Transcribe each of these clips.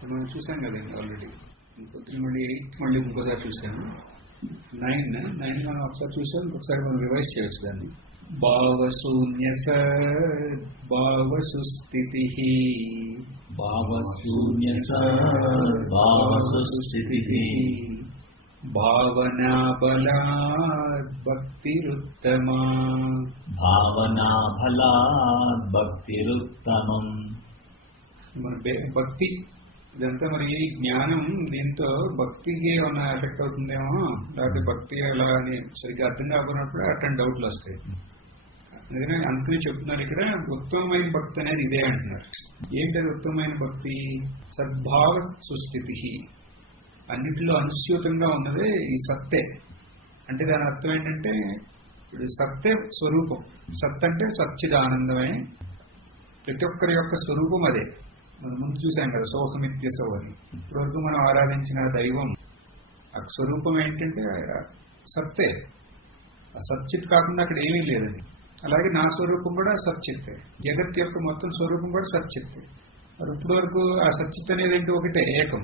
మనం చూసాం కదండి ఆల్రెడీ. పొద్దున మళ్ళీ 8 మళ్ళీ ఇంకోసారి చూసాము. 9 మనం ఒకసారి చూసాం, ఒకసారి మనం రివైజ్ చేయొచ్చు దాన్ని. భావశూన్య భావసుస్థితి భావశూన్య భావసుస్థితి భావనా బలాద్ భక్తిరుత్తమా భావనా బలాద్ భక్తిరుత్తమం. మన భక్తి ఇదంతా మరి జ్ఞానం, దీంతో భక్తికి ఏమన్నా ఎఫెక్ట్ అవుతుందేమో, లేకపోతే భక్తి ఎలా అని సరిగ్గా అర్థం కాకున్నప్పుడు అట్లాంటి డౌట్లు వస్తాయి. అందుకని చెప్తున్నారు ఇక్కడ ఉత్తమమైన భక్తి అనేది ఇదే అంటున్నారు. ఏంటది ఉత్తమమైన భక్తి? సద్భావ సుస్థితి, అన్నిటిలో అనుస్యూతంగా ఉన్నదే ఈ సత్తే. అంటే దాని అర్థం ఏంటంటే ఇప్పుడు సత్తే స్వరూపం. సత్ అంటే సచ్చిదానందమే, ప్రతి ఒక్కరి యొక్క స్వరూపం అదే. మనం ముందు చూసాం కదా, సోహమిత్యసో అని. ఇప్పటివరకు మనం ఆరాధించిన దైవం ఆ స్వరూపం ఏంటంటే సత్తే. ఆ సచ్చిత్ కాకుండా అక్కడ ఏమీ లేదని. అలాగే నా స్వరూపం కూడా సచ్చిత్తే, జగత్ యొక్క మొత్తం స్వరూపం కూడా సచ్చిత్తే. మరి ఇప్పుడు వరకు ఆ సచ్చిత్ అనేది ఏంటి? ఒకటే, ఏకం.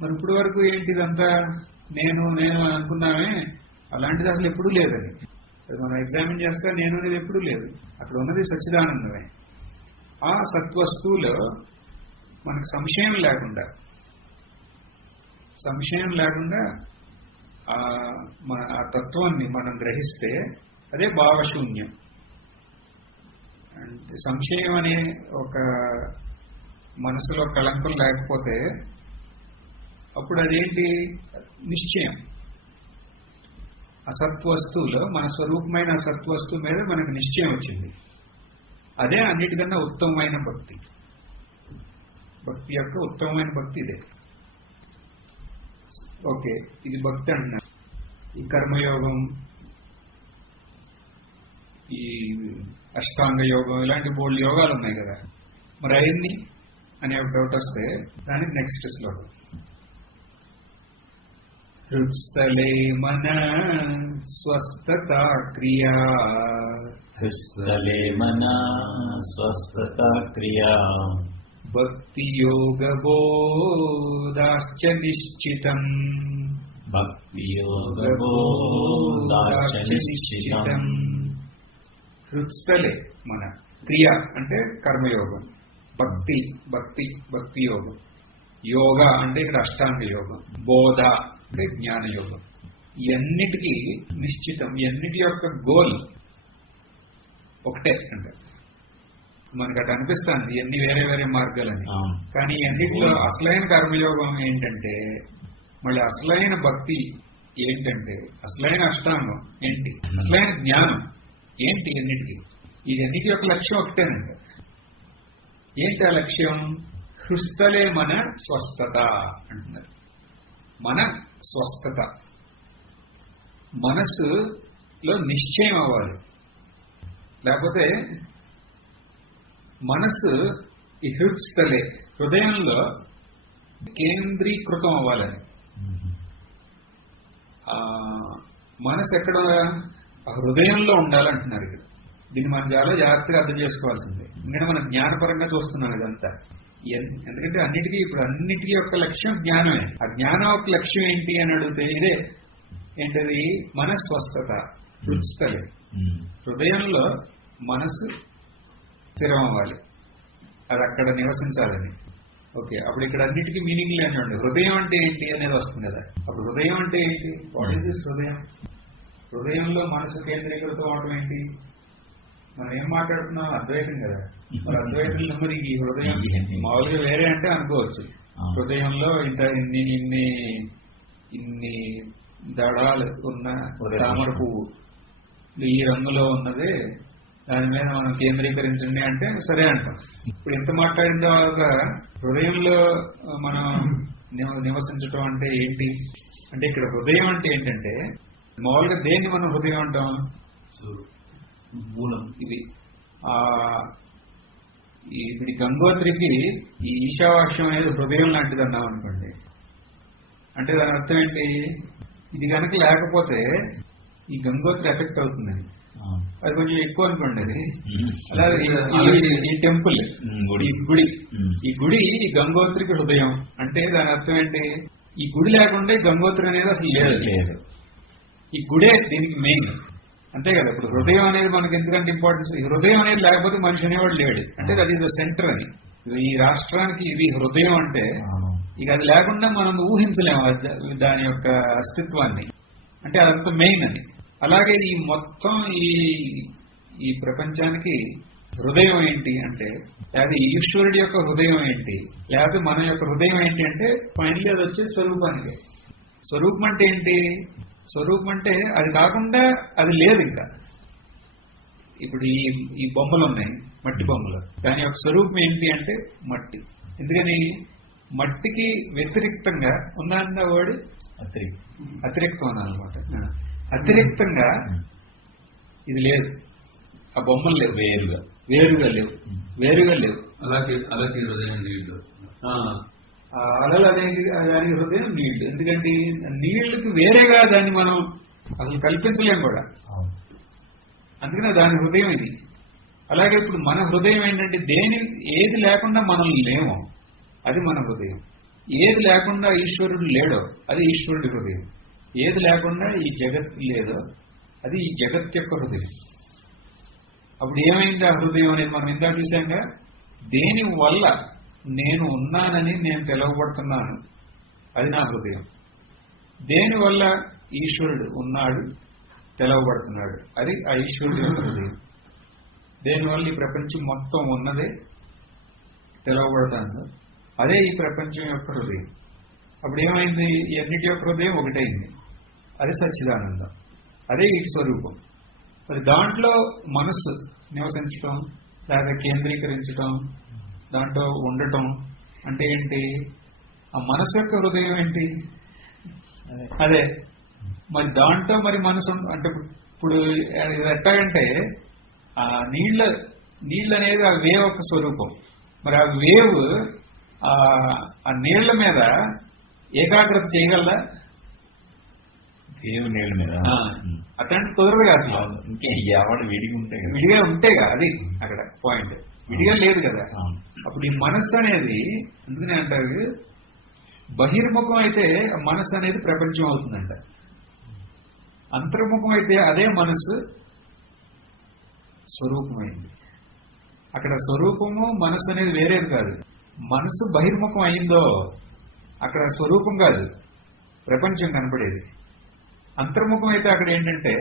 మరి ఇప్పుడు వరకు ఏంటిదంతా నేను నేను అనుకున్నామే, అలాంటిది అసలు ఎప్పుడూ లేదని. మనం ఎగ్జామిన్ చేస్తే నేను అనేది ఎప్పుడూ లేదు. అక్కడ ఉన్నది సచ్చిదానందమే. ఆ సత్వస్తువులో మనకు సంశయం లేకుండా ఆ తత్వాన్ని మనం గ్రహిస్తే అదే భావశూన్యం. అంటే సంశయం అనే ఒక మనసులో కళంకం లేకపోతే అప్పుడు అదేంటి? నిశ్చయం. అసత్వస్తువులో మన స్వరూపమైన అసత్వస్తువు మీద మనకు నిశ్చయం వచ్చింది. అదే అన్నిటికన్నా ఉత్తమమైన భక్తి. భక్తి యొక్క ఉత్తమమైన భక్తి ఇదే. ఓకే, ఇది భక్తి అంటున్నారు. ఈ కర్మయోగం, ఈ అష్టాంగ యోగం, ఇలాంటి బోల్డ్ యోగాలు ఉన్నాయి కదా, మరి అయింది అనే ఒక డౌట్ వస్తే దానికి నెక్స్ట్ శ్లోకం. హృత్స్థలే మన స్వస్థతా క్రియా హృత్స్థలే మన స్వస్థతా క్రియా భక్తి యోగ బోధాశ్చ నిశ్చితం భక్తి యోగ బోధాశ్చ నిశ్చితం. హృత్స్థలే మన క్రియ అంటే కర్మయోగం, భక్తి భక్తి భక్తి యోగం, యోగ అంటే ఇక్కడ అష్టాంగ యోగం, బోధ అంటే జ్ఞాన యోగం. ఇవన్నిటికీ నిశ్చితం, ఇవన్నిటి యొక్క గోల్ ఒకటే. అంటే మనకు అటు అనిపిస్తుంది ఇవన్నీ వేరే వేరే మార్గాలని, కానీ అన్నిటిలో అసలైన కర్మయోగం ఏంటంటే, మళ్ళీ అసలైన భక్తి ఏంటంటే, అసలైన అష్టాంగం ఏంటి, అసలైన జ్ఞానం ఏంటి, అన్నిటికీ ఈ అన్నిటి యొక్క లక్ష్యం ఒకటేనండి. ఏంటి ఆ లక్ష్యం? హృస్థలే మన స్వస్థత అంటున్నారు. మన స్వస్థత, మనస్సులో నిశ్చయం అవ్వాలి. లేకపోతే మనస్సు ఈ హృత్స్థలే హృదయంలో కేంద్రీకృతం అవ్వాలని. మనసు ఎక్కడ? హృదయంలో ఉండాలంటున్నారు. దీన్ని మనం చాలా జాగ్రత్తగా అర్థం చేసుకోవాల్సిందే. ఎందుకంటే మనం జ్ఞానపరంగా చూస్తున్నాం ఇదంతా. ఎందుకంటే అన్నిటికీ ఇప్పుడు అన్నిటికీ యొక్క లక్ష్యం జ్ఞానమే. ఆ జ్ఞానం యొక్క లక్ష్యం ఏంటి అని అడిగితే ఇదే. ఏంటది? మన స్వస్థత. హృత్స్థలే హృదయంలో మనసు స్థిరం అవ్వాలి, అది అక్కడ నివసించాలని. ఓకే, అప్పుడు ఇక్కడ అన్నిటికీ మీనింగ్ లేనండి. హృదయం అంటే ఏంటి అనేది వస్తుంది కదా. అప్పుడు హృదయం అంటే ఏంటి? వాట్ ఈస్ దిస్ హృదయం? హృదయంలో మనసు కేంద్రీకృతం అవడం ఏంటి? మనం ఏం మాట్లాడుతున్నాం? అద్వైతం కదా. మరి అద్వైతంలో మరి ఈ హృదయం మామూలుగా వేరే అంటే అనుకోవచ్చు. హృదయంలో ఇంత ఇన్ని దడాలు ఉన్న తామర పువ్వు ఈ రంగులో ఉన్నదే, దాని మీద మనం కేంద్రీకరించండి అంటే సరే అంటాం. ఇప్పుడు ఎంత మాట్లాడిన తర్వాత హృదయంలో మనం నివసించడం అంటే ఏంటి అంటే, ఇక్కడ హృదయం అంటే ఏంటంటే మామూలుగా దేన్ని మనం హృదయం అంటాం? మూలం. ఇది ఇప్పుడు గంగోత్రికి ఈ ఈశావాక్యం అనేది హృదయం లాంటిది అన్నాం అనుకోండి. అంటే దాని అర్థం ఏంటి? ఇది కనుక లేకపోతే ఈ గంగోత్రి ఎఫెక్ట్ అవుతుందని. అది కొంచెం ఎక్కువ అనుకోండి. అది అలాగే ఈ టెంపుల్, ఈ గుడి ఈ గంగోత్రికి హృదయం అంటే దాని అర్థం ఏంటి? ఈ గుడి లేకుండా గంగోత్రి అనేది అసలు లేదు. ఈ గుడే దీనికి మెయిన్, అంతే కదా. ఇప్పుడు హృదయం అనేది మనకి ఎందుకంటే ఇంపార్టెన్స్, ఈ హృదయం అనేది లేకపోతే మనిషి అనేవాడు లేడు. అంటే అది సెంటర్ అని. ఈ రాష్ట్రానికి ఇది హృదయం అంటే ఇక అది లేకుండా మనం ఊహించలేము దాని యొక్క అస్తిత్వాన్ని. అంటే అదంతా మెయిన్ అని. అలాగే ఈ మొత్తం ఈ ప్రపంచానికి హృదయం ఏంటి అంటే, లేదా ఈశ్వరుడి యొక్క హృదయం ఏంటి, లేదా మన యొక్క హృదయం ఏంటి అంటే ఫైనల్లీ అది వచ్చే స్వరూపానికి. స్వరూపం అంటే ఏంటి? స్వరూపం అంటే అది కాకుండా అది లేదు ఇంకా. ఇప్పుడు ఈ బొమ్మలు ఉన్నాయి, మట్టి బొమ్మలు, దాని యొక్క స్వరూపం ఏంటి అంటే మట్టి. ఎందుకని? మట్టికి వ్యతిరిక్తంగా ఉన్న వాడు అతిరిక్తం అన్నమాట. అతిరిక్తంగా ఇది లేదు. ఆ బొమ్మలు లేవు, వేరుగా లేవు. అలాగే హృదయం నీళ్లు, అలలు అనేది దానికి హృదయం నీళ్లు. ఎందుకంటే నీళ్లకి వేరేగా దాన్ని మనం అసలు కల్పించలేము కూడా. అందుకనే దాని హృదయం ఇది. అలాగే ఇప్పుడు మన హృదయం ఏంటంటే ఏది లేకుండా మనం లేము, అది మన హృదయం. ఏది లేకుండా ఈశ్వరుడు లేడో అది ఈశ్వరుడి హృదయం. ఏది లేకుండా ఈ జగత్ లేదో అది ఈ జగత్ యొక్క హృదయం. అప్పుడు ఏమైంది ఆ హృదయం అనేది మనం ఇందా చూసాంగా. దేని వల్ల నేను ఉన్నానని నేను తెలవబడుతున్నాను, అది నా హృదయం. దేనివల్ల ఈశ్వరుడు ఉన్నాడు, తెలవబడుతున్నాడు, అది ఆ ఈశ్వరుడి యొక్క హృదయం. దేనివల్ల ఈ ప్రపంచం మొత్తం ఉన్నదే తెలవబడుతుంది, అదే ఈ ప్రపంచం యొక్క హృదయం. అప్పుడు ఏమైంది? ఈ అన్నిటి యొక్క హృదయం ఒకటైంది, అది సచ్చిదానందం, అదే ఈ స్వరూపం. మరి దాంట్లో మనస్సు నివసించటం లేదా కేంద్రీకరించటం, దాంట్లో ఉండటం అంటే ఏంటి? ఆ మనసు యొక్క హృదయం ఏంటి? అదే. మరి దాంట్లో మరి మనసు అంటే ఇప్పుడు ఎట్టాగంటే ఆ నీళ్ళు అనేది ఆ వేవ్ ఒక స్వరూపం. మరి ఆ వేవ్ ఆ నీళ్ల మీద ఏకాగ్రత చేయగలదా? వేవ్ నీళ్ళ మీద అట్లాంటి కుదరదుగా అసలు. ఎవడు విడిగా ఉంటేగా అది అక్కడ పాయింట్. విడిగా లేదు కదా. అప్పుడు ఈ మనస్సు అనేది అందుకనే అంటారు బహిర్ముఖం అయితే మనస్సు అనేది ప్రపంచం అవుతుందంట. అంతర్ముఖం అయితే అదే మనస్సు స్వరూపమైంది. అక్కడ స్వరూపము మనస్సు అనేది వేరేది కాదు. మనస్సు బహిర్ముఖం అయిందో అక్కడ స్వరూపం కాదు, ప్రపంచం కనపడేది. అంతర్ముఖం అయితే అక్కడ ఏంటంటే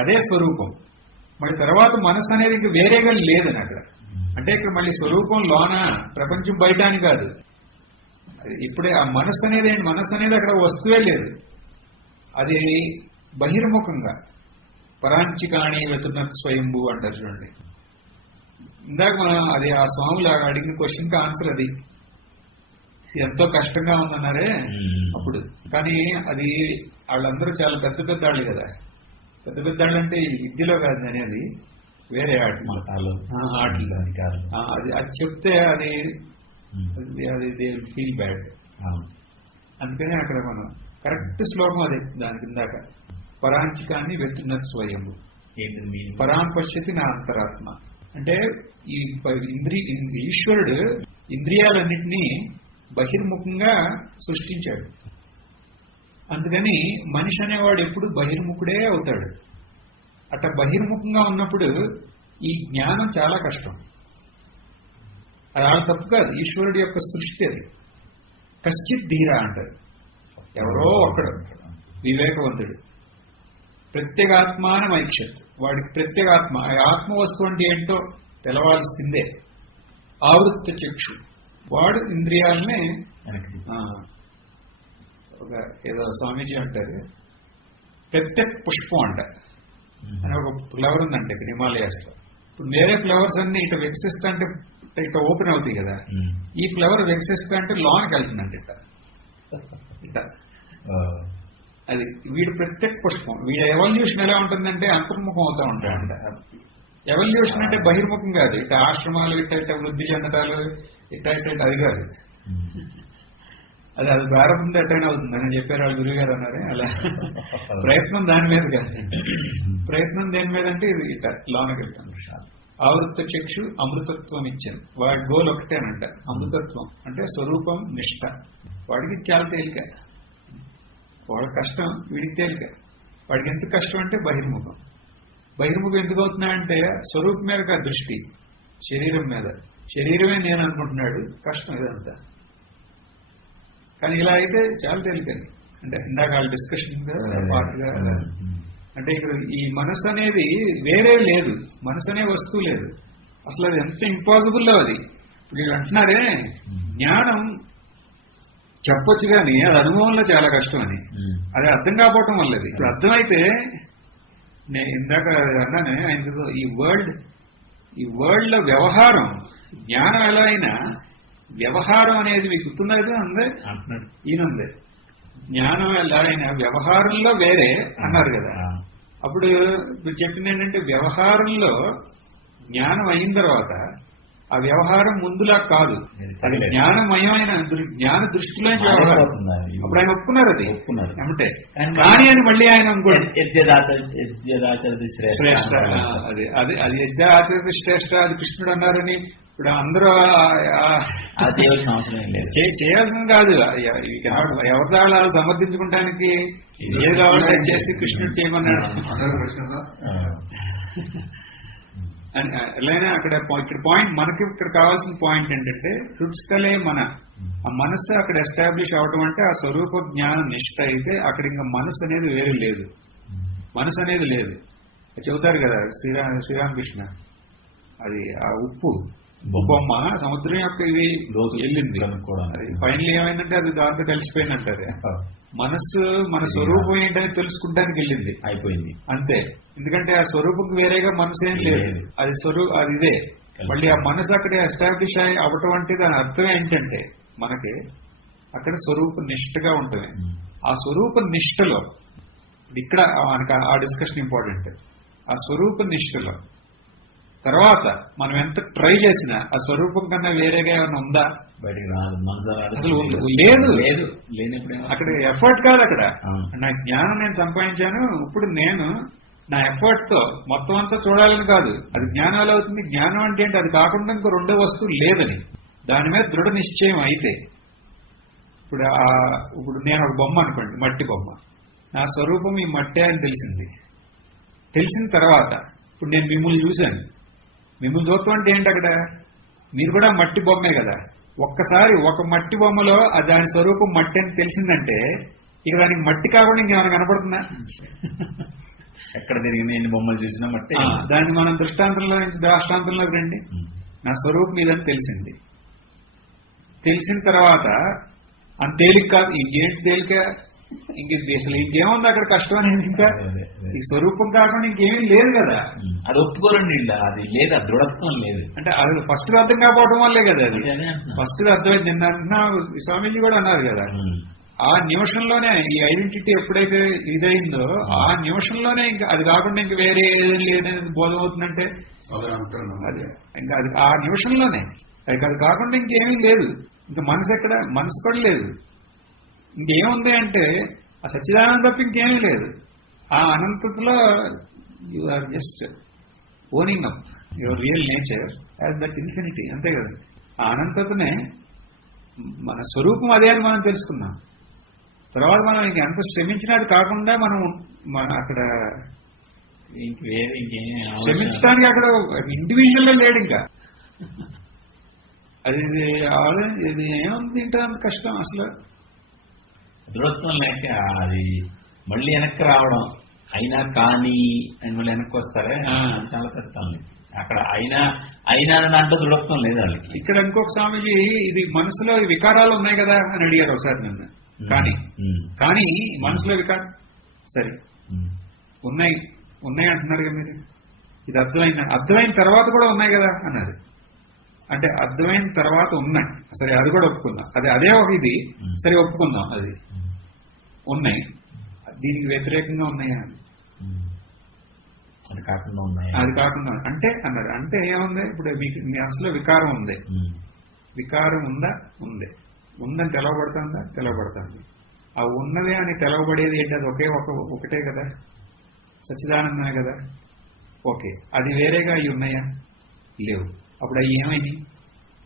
అదే స్వరూపం. మళ్ళీ తర్వాత మనస్సు అనేది ఇంక వేరేగా లేదని అక్కడ. అంటే ఇక్కడ మళ్ళీ స్వరూపం లోన, ప్రపంచం బయట అని కాదు. ఇప్పుడే ఆ మనస్సు అనేది అక్కడ వస్తువే లేదు. అది బహిర్ముఖంగా పరాంచికాణి వెతున్నత్ స్వయంభూ అంటారు చూడండి. ఇందాక మనం అది ఆ స్వాములు అడిగిన క్వశ్చన్కి ఆన్సర్ అది. ఎంతో కష్టంగా ఉందన్నారే అప్పుడు. కానీ అది వాళ్ళందరూ చాలా పెద్ద పెద్ద వాళ్ళు కదా. పెద్ద పెద్ద వాళ్ళు అంటే విద్యలో కాదు అనేది, వేరే ఆటలు అది చెప్తే అది దే ఫీల్ బ్యాడ్. అందుకనే అక్కడ మనం కరెక్ట్ శ్లోకం అదే దాని కిందాక. పరాంచికాన్ని వెతున్నత్ స్వయంభూ పరాం పశ్యతి నా అంతరాత్మ. అంటే ఈ ఈశ్వరుడు ఇంద్రియాలన్నింటినీ బహిర్ముఖంగా సృష్టించాడు. అందుకని మనిషి అనేవాడు ఎప్పుడు బహిర్ముఖుడే అవుతాడు. అట్లా బహిర్ముఖంగా ఉన్నప్పుడు ఈ జ్ఞానం చాలా కష్టం. అది వాళ్ళ తప్పు కాదు, ఈశ్వరుడి యొక్క సృష్టి అది. కశ్చిత్ ధీర అంటారు. ఎవరో ఒకడు వివేకవంతుడు ప్రత్యేగాత్మానం ఐక్షత్, వాడికి ప్రత్యేగాత్మ, ఆత్మ వస్తువు అంటే ఏంటో తెలవాల్సిందే. ఆవృత్త చక్షు, వాడు ఇంద్రియాలనే ఒక ఏదో స్వామీజీ అంటారు ప్రత్యేక పుష్పం అంట అని ఒక ఫ్లవర్ ఉందంటే ఇక్కడ హిమాలయాస్ లో. ఇప్పుడు వేరే ఫ్లవర్స్ అన్ని ఇట్లా వికసిస్తా అంటే ఇట్లా ఓపెన్ అవుతాయి కదా, ఈ ఫ్లవర్ వికసిస్తా అంటే లోనికి వెళ్తుందంట ఇట్లా. అది వీడు ప్రత్యేక పుష్పం. వీడి ఎవల్యూషన్ ఎలా ఉంటుందంటే అంతర్ముఖం అవుతూ ఉంటాడంట. ఎవల్యూషన్ అంటే బహిర్ముఖం కాదు, ఇట్లా ఆశ్రమాలు ఇట్లా వృద్ధి చెందటాలు ఇట్లా అది కాదు. అది ప్రారంభం ఎట్టైనా అవుతుంది అని చెప్పారు వాళ్ళ గురువు గారు అన్నారే. అలా ప్రయత్నం దాని మీద కాదు. ప్రయత్నం దేని మీద అంటే ఇది ఇట లోనకి వెళ్తాను. ఆవృత్త చక్షు అమృతత్వం ఇచ్చాను. వాడి గోల్ ఒకటేనంట, అమృతత్వం అంటే స్వరూపం నిష్ట. వాడికి చాలా తేలిక, వాడి కష్టం వీడికి తేలిక. వాడికి ఎంత కష్టం అంటే బహిర్ముఖం. బహిర్ముఖం ఎందుకు అవుతున్నాయంటే స్వరూపం మీద దృష్టి, శరీరం మీద. శరీరమే నేను అనుకుంటున్నాడు, కష్టం ఇదంతా. కానీ ఇలా అయితే చాలా తేలికని. అంటే ఇందాక వాళ్ళ డిస్కషన్ పార్ట్గా అంటే ఇక్కడ ఈ మనసు అనేది వేరే లేదు, మనసు అనే వస్తువు లేదు అసలు. అది ఎంత ఇంపాసిబుల్లో అది. ఇప్పుడు వీళ్ళు అంటున్నారే జ్ఞానం చెప్పొచ్చు కానీ అది అనుభవంలో చాలా కష్టం అని. అది అర్థం కాకపోవటం వల్లది. ఇప్పుడు అర్థమైతే నేను ఇందాక అన్నానే ఆయనతో, ఈ వరల్డ్ లో వ్యవహారం జ్ఞానం ఎలా అయినా వ్యవహారం అనేది మీకు గుర్తున్నది అందే అంటున్నాడు ఈయనందే. జ్ఞానం ఎలా అయినా వ్యవహారంలో వేరే అన్నారు కదా. అప్పుడు చెప్పింది ఏంటంటే వ్యవహారంలో జ్ఞానం అయిన తర్వాత ఆ వ్యవహారం ముందులా కాదు, అది జ్ఞానమయమైన జ్ఞాన దృష్టిలో వ్యవహారం. అప్పుడు ఆయన ఒప్పుకున్నారు అది ఏమంటే కానీ అని మళ్ళీ ఆయన శ్రేష్ట అది అది యజ్ఞ ఆచరిత శ్రేష్ట అది కృష్ణుడు అన్నారని ఇప్పుడు అందరూ చేయాల్సింది కాదు. ఎవరిదాళ్ళు సమర్థించుకుంటానికి ఏది కావాలంటే చేసి కృష్ణుడు చేయమన్నాడు. అలానే అక్కడ ఇక్కడ పాయింట్ మనకి ఇక్కడ కావాల్సిన పాయింట్ ఏంటంటే హృత్స్థలే మన ఆ మనస్సు అక్కడ ఎస్టాబ్లిష్ అవడం అంటే ఆ స్వరూప జ్ఞాన నిష్ట అయితే అక్కడ ఇంకా మనసు అనేది వేరే లేదు, మనసు అనేది లేదు. చెబుతారు కదా శ్రీరామకృష్ణ, అది ఆ ఉప్పు బొమ్మ సముద్రం యొక్క ఇది వెళ్ళింది, ఫైనల్ ఏమైందంటే అది దాంతో కలిసిపోయిందంటారు. మనస్సు మన స్వరూపం ఏంటని తెలుసుకుంటానికి వెళ్ళింది, అయిపోయింది అంతే. ఎందుకంటే ఆ స్వరూపం వేరేగా మనసు ఏం లేదు, అది అది ఇదే. మళ్ళీ ఆ మనసు అక్కడ ఎస్టాబ్లిష్ అయి అవటం అంటే దాని అర్థం ఏంటంటే మనకి అక్కడ స్వరూప నిష్ఠగా ఉంటుంది. ఆ స్వరూప నిష్ఠలో ఇక్కడ మనకి ఆ డిస్కషన్ ఇంపార్టెంట్. ఆ స్వరూప నిష్ఠలో తర్వాత మనం ఎంత ట్రై చేసినా ఆ స్వరూపం కన్నా వేరేగా ఏమైనా ఉందా? బయటకు అసలు లేదు, లేనప్పుడు అక్కడ ఎఫర్ట్ కాదు. అక్కడ నా జ్ఞానం నేను సంపాదించాను, ఇప్పుడు నేను నా ఎఫర్ట్ తో మొత్తం అంతా చూడాలని కాదు. అది జ్ఞానం ఎలా అవుతుంది? జ్ఞానం అంటే ఏంటి? అది కాకుండా ఇంకో రెండో వస్తువు లేదని దాని మీద దృఢ నిశ్చయం అయితే. ఇప్పుడు నేను ఒక బొమ్మ అనుకోండి, మట్టి బొమ్మ. నా స్వరూపం ఈ మట్టే అని తెలిసిన తర్వాత ఇప్పుడు నేను మిమ్మల్ని చూశాను. మిమ్మల్ని చూస్తాం అంటే ఏంటి? అక్కడ మీరు కూడా మట్టి బొమ్మే కదా. ఒక్కసారి ఒక మట్టి బొమ్మలో దాని స్వరూపం మట్టి అని తెలిసిందంటే ఇక దానికి మట్టి కాకుండా ఇంకేమైనా కనపడుతుందా? ఎక్కడ తిరిగిన ఎన్ని బొమ్మలు చూసినా మట్టి. దాన్ని మనం దృష్టాంతంలో నుంచి దాష్టాంతంలోకి రండి. నా స్వరూపం ఇదని తెలిసింది. తెలిసిన తర్వాత అంత తేలిక కాదు. ఇంకేంటి తేలిక? అసలు ఇంకేముంది అక్కడ కష్టం అనేది? ఇంకా ఈ స్వరూపం కాకుండా ఇంకేమీ లేదు కదా. అది ఒప్పుకోరండి, అది లేదు, ఆ దృఢత్వం లేదు. అంటే అది ఫస్ట్ అర్థం కాకపోవడం వల్లే కదా. అది ఫస్ట్ అర్థమైంది. నిన్న అంటున్నా స్వామీజీ కూడా అన్నారు కదా, ఆ నిమిషంలోనే ఈ ఐడెంటిటీ ఎప్పుడైతే ఇదైందో ఆ నిమిషంలోనే ఇంకా అది కాకుండా ఇంక వేరే ఏది లేదని బోధమవుతుందంటే అది ఇంకా అది ఆ నిమిషంలోనే అది కాకుండా ఇంకేమీ లేదు. ఇంకా మనసు ఎక్కడ? మనసు కూడా లేదు. ఇంకేముంది అంటే ఆ సచ్చిదానంద తప్ప ఇంకేమీ లేదు. ఆ అనంతలో you are just owning up your real nature as that infinity, అంతే కదా. ఆ అనంతతనే మన స్వరూపం అదే అని మనం తెలుసుకున్నాం. తర్వాత మనం ఇంక ఎంత శ్రమించినా అది కాకుండా మనం అక్కడ శ్రమించడానికి అక్కడ ఇండివిజువల్ లేడు. ఇంకా అది ఏముంది ఇంకా అంత కష్టం అసలు. దృఢత్వం లేక అది మళ్ళీ వెనక్కి రావడం. అయినా కానీ అని మళ్ళీ వెనక్కి వస్తారే, చాలా కష్టం. అక్కడ అయినా దాంట్లో దృఢత్వం లేదు వాళ్ళకి. ఇక్కడ ఇంకొక స్వామీజీ ఇది మనసులో వికారాలు ఉన్నాయి కదా అని అడిగారు ఒకసారి నన్ను. కానీ మనసులో వికారం సరే ఉన్నాయి అంటున్నారు కదా మీరు. ఇది అర్థమైన తర్వాత కూడా ఉన్నాయి కదా అన్నారు. అంటే అర్థమైన తర్వాత ఉన్నాయి సరే, అది కూడా ఒప్పుకుందాం. అదే ఒక ఇది సరే ఒప్పుకుందాం, అది ఉన్నాయి. దీనికి వ్యతిరేకంగా ఉన్నాయా? అది కాకుండా అంటే అన్నారు. అంటే ఏముంది? ఇప్పుడు మీకు మీ మనసులో వికారం ఉంది. వికారం ఉందా? ఉంది. ఉందని తెలవబడుతుందా? తెలవబడుతుంది. ఆ ఉన్నదే అని తెలవబడేది ఏంటి? అది ఒకటే కదా, సచ్చిదానందమే కదా. ఓకే, అది వేరేగా అవి ఉన్నాయా? లేవు. అప్పుడు అవి ఏమైంది?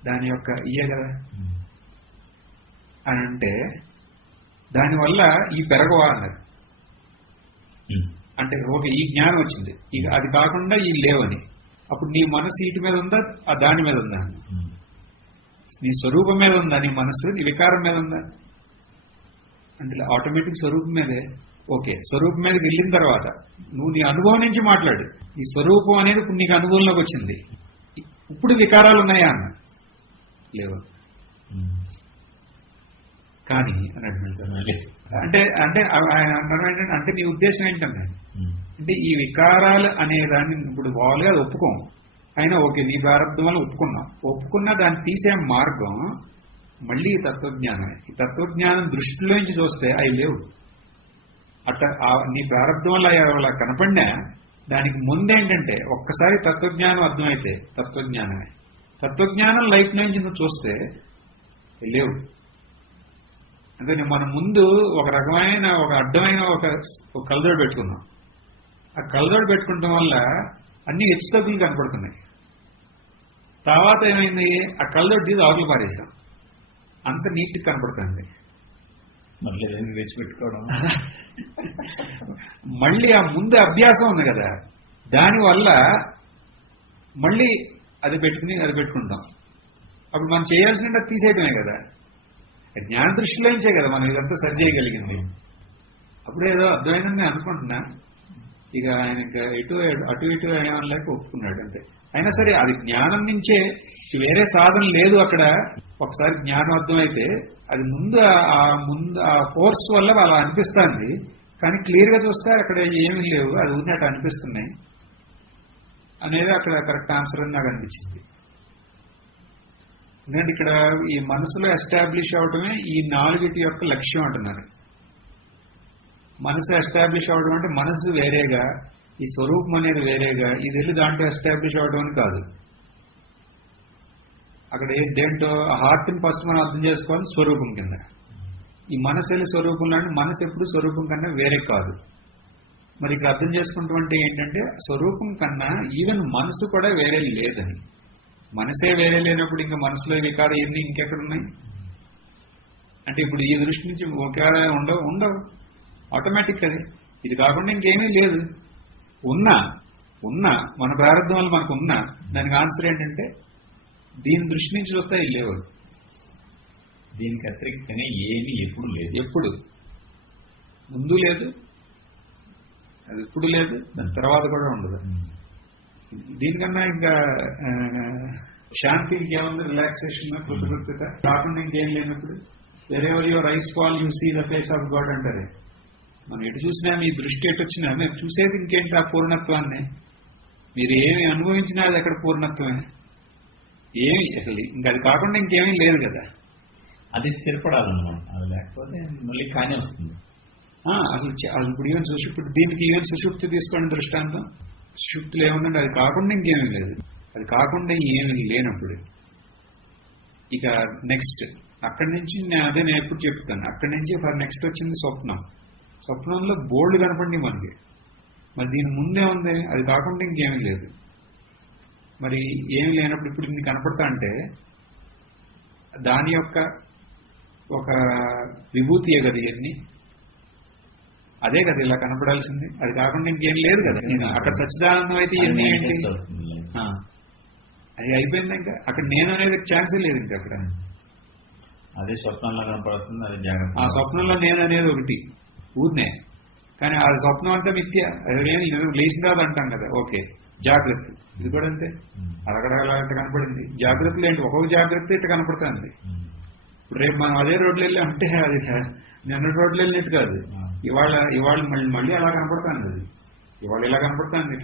దాని యొక్క ఇయ్య కదా అని అంటే దానివల్ల ఈ పెరగవా అన్నది. అంటే ఓకే, ఈ జ్ఞానం వచ్చింది, ఇక అది కాకుండా ఈ లేవని. అప్పుడు నీ మనసు ఇటు మీద ఉందా, ఆ దాని మీద ఉందా? నీ స్వరూపం మీద ఉందా నీ మనసు? నీ వికారం మీద ఉందా? అంటే ఆటోమేటిక్ స్వరూపం మీదే. ఓకే, స్వరూపం మీదకి వెళ్ళిన తర్వాత నువ్వు నీ అనుభవం నుంచి మాట్లాడు. ఈ స్వరూపం అనేది ఇప్పుడు నీకు అనుభవంలోకి వచ్చింది. ఇప్పుడు వికారాలు ఉన్నాయా అన్న? లేవు. కానీ అంటే అంటే ఆయన అన్నారు ఏంటంటే, అంటే నీ ఉద్దేశం ఏంటంటే, అంటే ఈ వికారాలు అనే దాన్ని ఇప్పుడు వాళ్ళుగా ఒప్పుకోం అయినా ఓకే, నీ ప్రారంభం వల్ల ఒప్పుకున్నా దాన్ని తీసే మార్గం మళ్ళీ ఈ తత్వజ్ఞానమే. ఈ తత్వజ్ఞానం దృష్టిలోంచి చూస్తే అవి లేవు. అట్లా నీ ప్రారంభం వల్ల అలా కనపడినా దానికి ముందేంటంటే ఒక్కసారి తత్వజ్ఞానం అర్థమైతే తత్వజ్ఞానమే. తత్వజ్ఞానం లైఫ్ నుంచి నువ్వు చూస్తే లేవు. అంటే మనం ముందు ఒక రకమైన ఒక అడ్డమైన ఒక కలదోడు పెట్టుకున్నాం. ఆ కలదోడు పెట్టుకోవడం వల్ల అన్ని హెచ్చుతగ్గులు కనపడుతున్నాయి. తర్వాత ఏమైంది, ఆ కలదోడు తీసి ఆకులు పారేసాం, అంత నీట్గా కనపడుతుంది. మళ్ళీ తెచ్చిపెట్టుకోవడం మళ్ళీ ఆ ముందు అభ్యాసం ఉంది కదా, దానివల్ల మళ్ళీ అది పెట్టుకుంటాం. అప్పుడు మనం చేయాల్సిన తీసేయటమే కదా. జ్ఞాన దృష్టిలోంచే కదా మనం ఇదంతా సరి చేయగలిగింది. అప్పుడు ఏదో అర్థమైందని నేను అనుకుంటున్నా. ఇక ఆయనకి అటు ఇటు ఏమనలేక ఒప్పుకున్నాడు అంతే. అయినా సరే అది జ్ఞానం నుంచే, వేరే సాధన లేదు అక్కడ. ఒకసారి జ్ఞానం అర్థమైతే అది ముందు ఆ ఫోర్స్ వల్ల అలా అనిపిస్తుంది. కానీ క్లియర్ గా చూస్తే అక్కడ ఏమీ లేవు, అది ఉన్నట్టు అనిపిస్తున్నాయి అనేది అక్కడ కరెక్ట్ ఆన్సర్ అని నాకు అనిపించింది. ఎందుకంటే ఇక్కడ ఈ మనసులో ఎస్టాబ్లిష్ అవడమే ఈ నాలుగిటి యొక్క లక్ష్యం అంటున్నారు. మనసు ఎస్టాబ్లిష్ అవడం అంటే మనసు వేరేగా, ఈ స్వరూపం అనేది వేరేగా, ఇది వెళ్ళి దాంట్లో ఎస్టాబ్లిష్ అవడం అని కాదు. అక్కడ దేంట్లో హార్ట్ని ఫస్ట్ మనం అర్థం చేసుకోవాలి స్వరూపం కింద. ఈ మనసు వెళ్ళి స్వరూపంలో అంటే మనసు ఎప్పుడు స్వరూపం కన్నా వేరే కాదు. మరి ఇక్కడ అర్థం చేసుకుంటే ఏంటంటే స్వరూపం కన్నా ఈవెన్ మనసు కూడా వేరే లేదని. మనసే వేరే లేనప్పుడు ఇంకా మనసులో వికారం ఎన్ని ఇంకెక్కడున్నాయి? అంటే ఇప్పుడు ఈ దృష్టి నుంచి వికారాలు ఉండవు ఆటోమేటిక్. అది ఇది కాకుండా ఇంకేమీ లేదు. ఉన్నా మన ప్రారంభం వల్ల మనకు ఉన్నా దానికి ఆన్సర్ ఏంటంటే దీని దృష్టి నుంచి చూస్తే ఇది లేవు. దీనికి అతిరిక్తంగా ఏమీ ఎప్పుడు లేదు. ఎప్పుడు ముందు లేదు, అది ఎప్పుడు లేదు, దాని తర్వాత కూడా ఉండదు. దీనికన్నా ఇంకా శాంతి ఇంకేముంది? రిలాక్సేషన్, కృతకృత్యత కాకుండా ఇంకేం లేనప్పుడు wherever your eyes fall you see the face of God అంటారే. మనం ఎటు చూసినా మీ దృష్టి ఎటు వచ్చినా మేము చూసేది ఇంకేంటి? ఆ పూర్ణత్వాన్ని. మీరు ఏమి అనుభవించినా అది అక్కడ పూర్ణత్వమే. ఏమి అసలు ఇంకా అది కాకుండా ఇంకేమీ లేదు కదా. అది స్థిరపడాలన్నమాట. అది లేకపోతే మళ్ళీ కానీ వస్తుంది. అసలు ఇప్పుడు ఈవెన్ సుషుప్తి, దీనికి ఈవెన్ సుషుప్తి తీసుకోండి దృష్టాంతం. సుషుప్తిలో ఏముందంటే అది కాకుండా ఇంకేమీ లేదు. అది కాకుండా ఏమీ లేనప్పుడు ఇక నెక్స్ట్ అక్కడి నుంచి నేను ఎప్పుడు చెప్తాను, అక్కడి నుంచి నెక్స్ట్ వచ్చింది స్వప్నం. స్వప్నంలో బోల్డ్ కనపడి మనకి. మరి దీని ముందే ఉంది, అది కాకుండా ఇంకేమీ లేదు. మరి ఏమి లేనప్పుడు ఇప్పుడు ఇన్ని కనపడతా అంటే దాని యొక్క ఒక విభూతియే కదా ఇవన్నీ. అదే కదా ఇలా కనపడాల్సింది. అది కాకుండా ఇంకేం లేదు కదా. అక్కడ సచ్చిదానందం అయితే ఇవన్నీ ఏంటి? అది అయిపోయింది. ఇంకా అక్కడ నేను అనేది ఛాన్సే లేదు. ఇంకా అక్కడ అదే స్వప్నంలో కనపడుతుంది. అది జాగ్రత్త. ఆ స్వప్నంలో నేను అనేది ఒకటి ఊరినే. కానీ ఆ స్వప్నం అంటే మిథ్య. అదేమి లేచిన తర్వాత అంటాం కదా ఓకే జాగ్రత్త. ఇది కూడా అంతే. అక్కడ ఇట్లా కనపడింది. జాగ్రత్తలు ఏంటి? ఒక్కొక్క జాగ్రత్త ఇట్లా కనపడుతుంది. ఇప్పుడు రేపు మనం అదే రోడ్లు వెళ్ళి అంటే అది నిన్న రోడ్లు వెళ్ళినట్టు కాదు. ఇవాళ మళ్ళీ అలా కనపడుతుంది. అది ఇవాళ ఇలా కనపడుతుంది.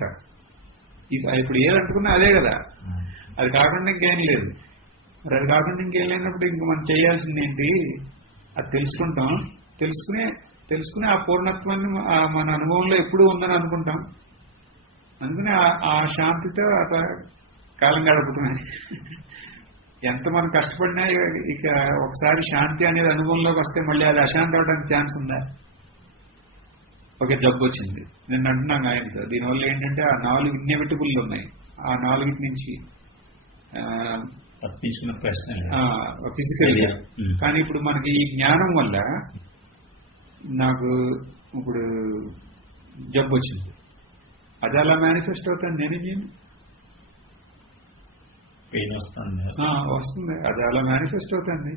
ఇట్లా ఇప్పుడు ఏదంటుకున్నా అదే కదా. అది కాకుండా ఇంకేం లేదు. మరి అది కాకుండా ఇంకేం లేనప్పుడు ఇంక మనం చేయాల్సింది ఏంటి? అది తెలుసుకుంటాం. తెలుసుకుని ఆ పూర్ణత్వాన్ని మన అనుభవంలో ఎప్పుడూ ఉందని అనుకుంటాం. అందుకని ఆ శాంతితో కాలం గడపటమే. ఎంత మనం కష్టపడినా ఇక ఒకసారి శాంతి అనేది అనుభవంలోకి వస్తే మళ్ళీ అది అశాంతి అవడానికి ఛాన్స్ ఉందా? ఒక జబ్బు వచ్చింది, నేను అంటున్నాను ఆయనతో, దీనివల్ల ఏంటంటే ఆ 4 ఇన్ఎవిటబుల్ ఉన్నాయి, ఆ 4 నుంచి తప్పించుకున్న ప్రశ్న ఫిజికల్ గా. కానీ ఇప్పుడు మనకి ఈ జ్ఞానం వల్ల నాకు ఇప్పుడు జబ్బు వచ్చింది, అది అలా మేనిఫెస్ట్ అవుతాను, నేనేం చేయను, పెయిన్ వస్తుంది, అది అలా మేనిఫెస్ట్ అవుతుంది.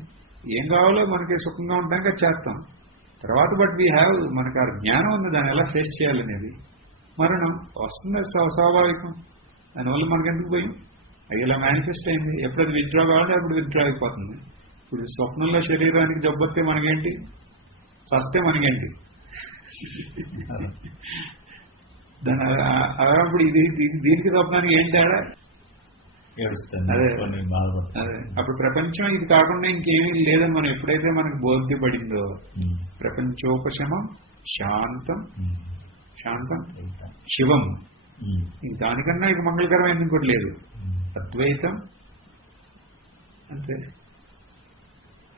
ఏం కావాలో మనకి సుఖంగా ఉండడానికి అది చేస్తాం తర్వాత. బట్ వీ హ్యావ్, మనకు ఆ జ్ఞానం ఉంది దాన్ని ఎలా ఫేస్ చేయాలనేది. మరణం వస్తుంది, స్వాభావికం, దానివల్ల మనకెందుకు భయం? అది ఇలా మేనిఫెస్ట్ అయింది, ఎప్పుడైతే విత్డ్రా కావాలంటే అప్పుడు విత్డ్రా అయిపోతుంది. ఇప్పుడు స్వప్నంలో శరీరానికి జబ్బు వస్తే మనకేంటి, చస్తే మనకేంటి? దాని అప్పుడు దీనికి స్వప్నానికి ఏంటి తేడా? అదే అప్పుడు ప్రపంచం ఇది కాకుండా ఇంకేమీ లేదని మనం ఎప్పుడైతే మనకు బోధ్యపడిందో, ప్రపంచోపశమం శాంతం, శాంతం శివం, దానికన్నా ఇక మంగళకరమైనది ఇంకోటి లేదు. అద్వైతం అంతే,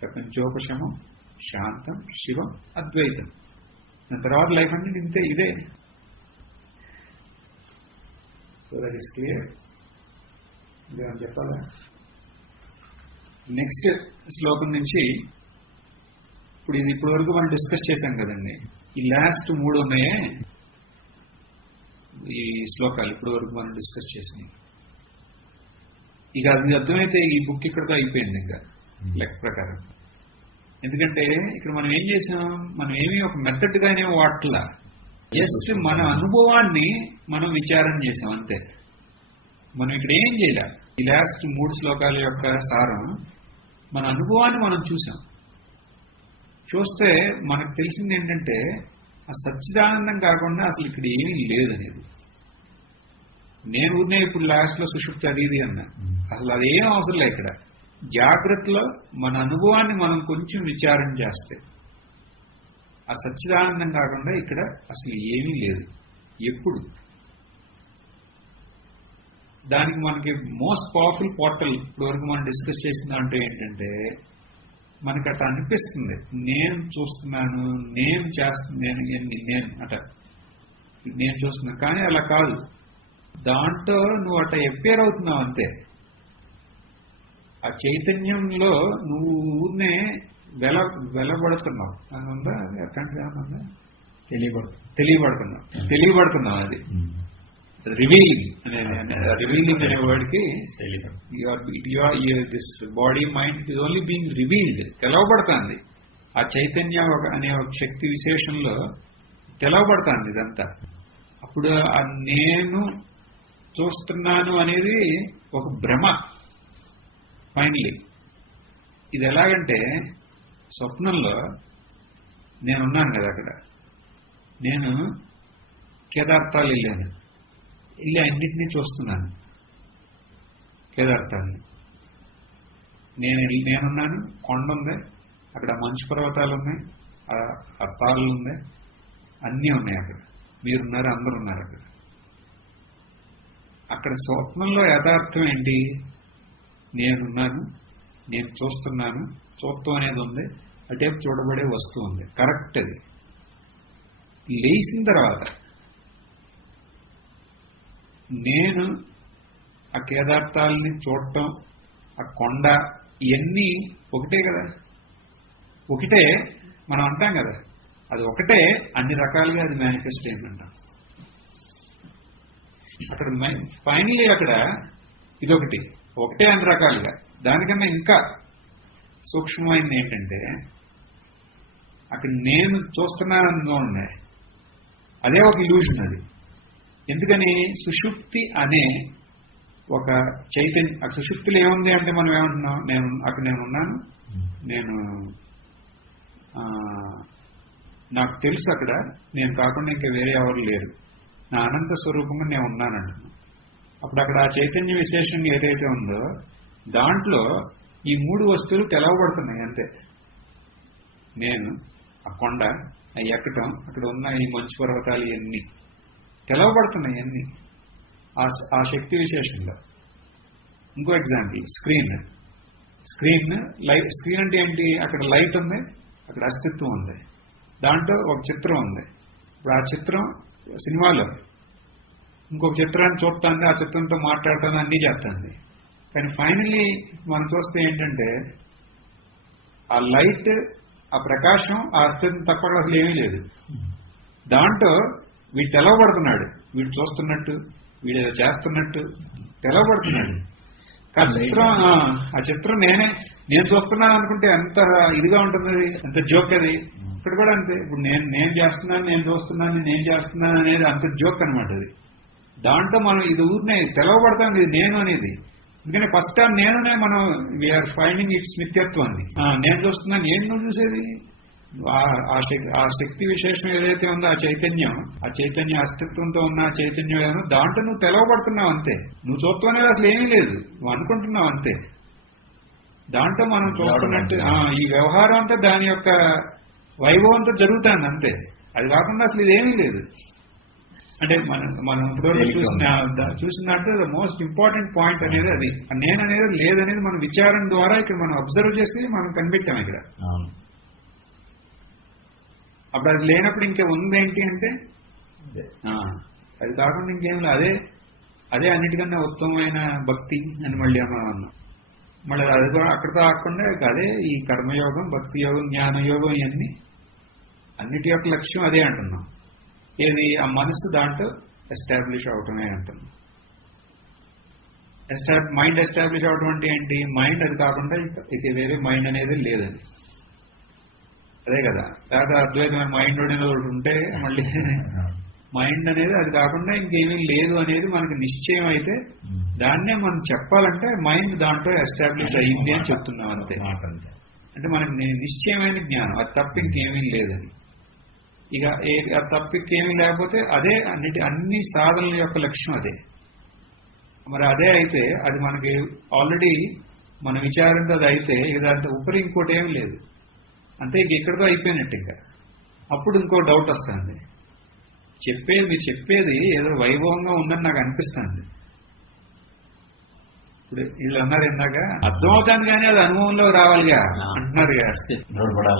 ప్రపంచోపశమం శాంతం శివం అద్వైతం. దాని తర్వాత లైఫ్ అంటే ఇంతే, ఇదే. So that is clear. ఇదేమని చెప్పాలా? నెక్స్ట్ శ్లోకం నుంచి ఇప్పుడు ఇది ఇప్పటి వరకు మనం డిస్కస్ చేశాం కదండి, ఈ లాస్ట్ 3 ఉన్నాయే ఈ శ్లోకాలు ఇప్పటి వరకు మనం డిస్కస్ చేసినాయి. ఇక అది అర్థమైతే ఈ బుక్ ఇక్కడితో అయిపోయింది ఇంకా లెక్క ప్రకారం. ఎందుకంటే ఇక్కడ మనం ఏం చేసాం, మనం ఏమీ ఒక మెథడ్ గానే వాట్లా, జస్ట్ మన అనుభవాన్ని మనం విచారం చేసాం అంతే. మనం ఇక్కడ ఏం చేయలే. ఈ లాస్ట్ 3 శ్లోకాల యొక్క సారం మన అనుభవాన్ని మనం చూసాం. చూస్తే మనకు తెలిసింది ఏంటంటే ఆ సచ్చిదానందం కాకుండా అసలు ఇక్కడ ఏమీ లేదనేది. నేను ఊరినే ఇప్పుడు లాస్ట్ లో సుషుప్తి అది ఇది అన్నా, అసలు అదేం అవసరం లేదు. ఇక్కడ జాగ్రత్తలో మన అనుభవాన్ని మనం కొంచెం విచారం చేస్తే ఆ సచ్చిదానందం కాకుండా ఇక్కడ అసలు ఏమీ లేదు. ఎప్పుడు దానికి మనకి మోస్ట్ పవర్ఫుల్ పోర్టల్ ఇప్పుడు వరకు మనం డిస్కస్ చేసిన అంటే ఏంటంటే, మనకి అట్లా అనిపిస్తుంది నేను చూస్తున్నాను, నేను చేస్తున్నాను, నేను అట నేను చూస్తున్నాను, కానీ అలా కాదు. దాంట్లో నువ్వు అట్లా ఎప్పేర్ అవుతున్నావు అంతే. ఆ చైతన్యంలో నువ్వు ఊరినే వెలబడుతున్నావు అని ఉందా, అట్లాంటిది ఏమన్నా తెలియబడుతున్నావు. అది రివీలింగ్ రివీలింగ్ అనే వర్డ్కి this body mind is only being revealed, తెలవబడుతుంది. ఆ చైతన్య అనే ఒక శక్తి విశేషంలో తెలవబడుతుంది ఇదంతా. అప్పుడు ఆ నేను చూస్తున్నాను అనేది ఒక భ్రమ. ఫైనలీ ఇది ఎలాగంటే, స్వప్నంలో నేనున్నాను కదా, అక్కడ నేను కేదార్థాలు వెళ్ళి అన్నింటినీ చూస్తున్నాను. కేదార్థాన్ని నేనున్నాను, కొండ ఉంది, అక్కడ మంచు పర్వతాలు ఉన్నాయి, ఆ తాళ్ళు ఉన్నాయి, అన్నీ ఉన్నాయి. అక్కడ మీరున్నారు, అందరు ఉన్నారు. అక్కడ స్వప్నంలో యథార్థం ఏంటి? నేనున్నాను, నేను చూస్తున్నాను, చూడటం అనేది ఉంది, అటేపు చూడబడే వస్తువు ఉంది. కరెక్ట్. అది లేచిన తర్వాత నేను ఆ కేదార్థాలని చూడటం, ఆ కొండ, ఇవన్నీ ఒకటే కదా, ఒకటే. మనం అంటాం కదా, అది ఒకటే, అన్ని రకాలుగా అది మేనిఫెస్ట్ అయిందంటాం. అక్కడ ఫైనలీ అక్కడ ఇదొకటి, ఒకటే అన్ని రకాలుగా. దానికన్నా ఇంకా సూక్ష్మమైనది ఏంటంటే, అక్కడ నేను చూస్తున్నాను ఉన్నాయి, అదే ఒక ఇల్యూషన్. అది ఎందుకని? సుషుప్తి అనే ఒక చైతన్యం. ఆ సుషుప్తిలో ఏముంది అంటే మనం ఏమంటున్నాం, అక్కడ నేనున్నాను, నేను నాకు తెలుసు అక్కడ నేను కాకుండా ఇంకా వేరే ఎవరు లేరు, నా అనంత స్వరూపంగా నేను ఉన్నానంటున్నాను. అప్పుడు అక్కడ ఆ చైతన్య విశేషంగా ఏదైతే ఉందో దాంట్లో ఈ 3 వస్తువులు తెలవబడుతున్నాయి అంతే. నేను, ఆ కొండ, అవి ఎక్కటం, అక్కడ ఉన్న ఈ మంచు పర్వతాలు, ఇవన్నీ తెలవబడుతున్నాయి. అన్నీ ఆ శక్తి విశేషంలో. ఇంకో ఎగ్జాంపుల్, స్క్రీన్. స్క్రీన్ అంటే ఏంటి? అక్కడ లైట్ ఉంది, అక్కడ అస్తిత్వం ఉంది, దాంట్లో ఒక చిత్రం ఉంది. ఇప్పుడు ఆ చిత్రం సినిమాలో ఇంకొక చిత్రాన్ని చూస్తుంది, ఆ చిత్రంతో మాట్లాడుతుంది, అన్నీ చేస్తుంది. కానీ ఫైనల్లీ మనం చూస్తే ఏంటంటే ఆ లైట్, ఆ ప్రకాశం, ఆ అస్తిత్వం తప్ప అసలు ఏమీ లేదు. దాంట్లో వీడు తెలవబడుతున్నాడు, వీడు చూస్తున్నట్టు, వీడు ఏదో చేస్తున్నట్టు తెలవబడుతున్నాడు. ఆ చిత్రం నేను చూస్తున్నాను అనుకుంటే ఎంత ఇదిగా ఉంటుంది, ఎంత జోక్ అది. ఇక్కడ కూడా అంతే. ఇప్పుడు నేను చేస్తున్నాను, నేను చేస్తున్నాను అనేది అంత జోక్ అనమాట అది. దాంట్లో మనం ఇది ఊరినే తెలవబడతాం, ఇది నేను అనేది. ఎందుకంటే ఫస్ట్ టైం నేనునే మనం వీఆర్ ఫైండింగ్ ఇట్స్ నిత్యత్వాన్ని. నేను చూస్తున్నాను, ఏం నువ్వు చూసేది? ఆ శక్తి విశేషం ఏదైతే ఉందో ఆ చైతన్య అస్తిత్వంతో ఉన్న ఆ చైతన్యం ఏదో దాంట్లో నువ్వు తెలవబడుతున్నావు అంతే. నువ్వు చూస్తున్నావు అసలు ఏమీ లేదు, నువ్వు అనుకుంటున్నావు అంతే. దాంట్లో మనం చూస్తున్నట్టు ఈ వ్యవహారం అంతా దాని యొక్క వైభవంతో జరుగుతుంది అంతే. అది కాకుండా అసలు ఇదేమీ లేదు. అంటే మనం చూసినట్టు ద మోస్ట్ ఇంపార్టెంట్ పాయింట్ అనేది అది. నేననేది లేదనేది మన విచారం ద్వారా ఇక్కడ మనం అబ్జర్వ్ చేసి మనం కనిపెట్టాం ఇక్కడ. అప్పుడు అది లేనప్పుడు ఇంకా ఉందేంటి అంటే అది కాకుండా ఇంకేం లేదు. అదే అన్నిటికన్నా ఉత్తమమైన భక్తి అని మళ్ళీ మనం అన్నాం. మళ్ళీ అది కూడా అక్కడితో కాకుండా అదే ఈ కర్మయోగం, భక్తి యోగం, జ్ఞానయోగం ఇవన్నీ అన్నిటి యొక్క లక్ష్యం అదే అంటున్నాం. ఏది? ఆ మనసు దాంట్లో ఎస్టాబ్లిష్ అవటమే అంటున్నాం. మైండ్ ఎస్టాబ్లిష్ అవటం అంటే ఏంటి? మైండ్ అది కాకుండా ఇక వేరే మైండ్ అనేది లేదని. అదే కదా. లేదా అద్వైతమైన మైండ్ అనేది ఒకటి ఉంటే మళ్ళీ మైండ్ అనేది అది కాకుండా ఇంకేమీ లేదు అనేది మనకు నిశ్చయం అయితే దాన్నే మనం చెప్పాలంటే మైండ్ దాంట్లో ఎస్టాబ్లిష్ అయ్యింది అని చెప్తున్నాం అంతే. అంటే మనకి నిశ్చయమైన జ్ఞానం, అది తప్ప ఇంకేమీ లేదని. ఇక అది తప్ప ఇంకేమీ లేకపోతే అదే అన్ని సాధనల యొక్క లక్ష్యం అదే. మరి అదే అయితే అది మనకి ఆల్రెడీ మన విచారంతో అది అయితే ఇక దాంతో ఉపరి ఇంకోటి ఏమీ లేదు అంతే. ఇక ఇక్కడితో అయిపోయినట్టు. ఇంకా అప్పుడు ఇంకో డౌట్ వస్తుంది. మీరు చెప్పేది ఏదో వైభవంగా ఉందని నాకు అనిపిస్తుంది. ఇప్పుడు వీళ్ళు అన్నారు ఇందాక అర్థమవుతాను కానీ అది అనుభవంలో రావాలిగా అంటున్నారుగా,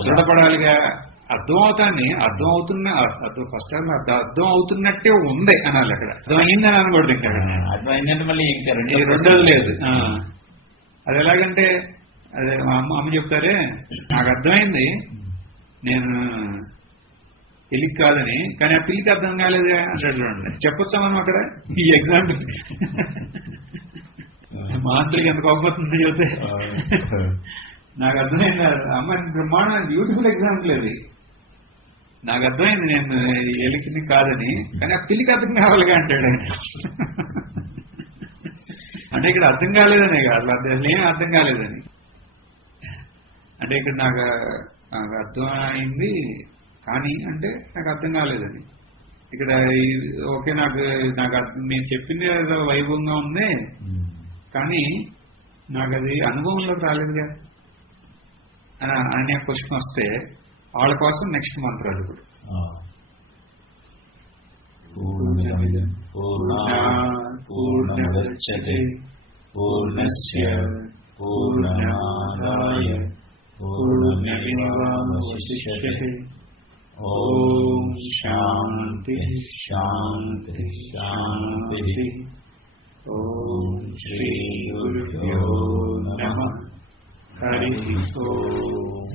దృఢపడాలిగా. అర్థం ఫస్ట్ టైం అర్థం అవుతున్నట్టే ఉంది అనాలి. అక్కడ అర్థమైందని అనకూడదు. ఇంకా అర్థమైందంటే మళ్ళీ ఇంకా రెండోది లేదు. అది ఎలాగంటే అదే మా అమ్మ చెప్తారే, నాకు అర్థమైంది నేను పిల్లికి కాదని, కానీ ఆ పిల్లికి అర్థం కాలేదుగా అంటాడు. చూడండి, చెప్పొచ్చా మనం అక్కడ ఈ ఎగ్జాంపుల్? మా అంతరికి ఎంత కోపడుతుంది చెప్తే. నాకు అర్థమైంది అమ్మ, బ్రహ్మాండ బ్యూటిఫుల్ ఎగ్జాంపుల్ అది. నాకు అర్థమైంది నేను ఎలికిని కాదని, కానీ ఆ పిల్లికి అర్థం కావాలిగా అంటాడు. అంటే ఇక్కడ అర్థం కాలేదనే కాదు, అసలు ఏం అర్థం కాలేదని. అంటే ఇక్కడ నాకు అర్థం అయింది కానీ అంటే నాకు అర్థం కాలేదని. ఇక్కడ ఓకే నాకు నేను చెప్పింది ఏదో వైభవంగా ఉంది కానీ నాకు అది అనుభవంలోకి రాలేదుగా అనే క్వశ్చన్ వస్తే వాళ్ళ కోసం నెక్స్ట్ మంత్రాలు కూడా పూర్ణముదచ్యతే పూర్ణస్య పూర్ణమాదాయ పూర్ణమేవావశిష్యతే. ఓం శాంతి శాంతి శాంతి. ఓం శ్రీ గురుభ్యో నమః. హరి ఓం.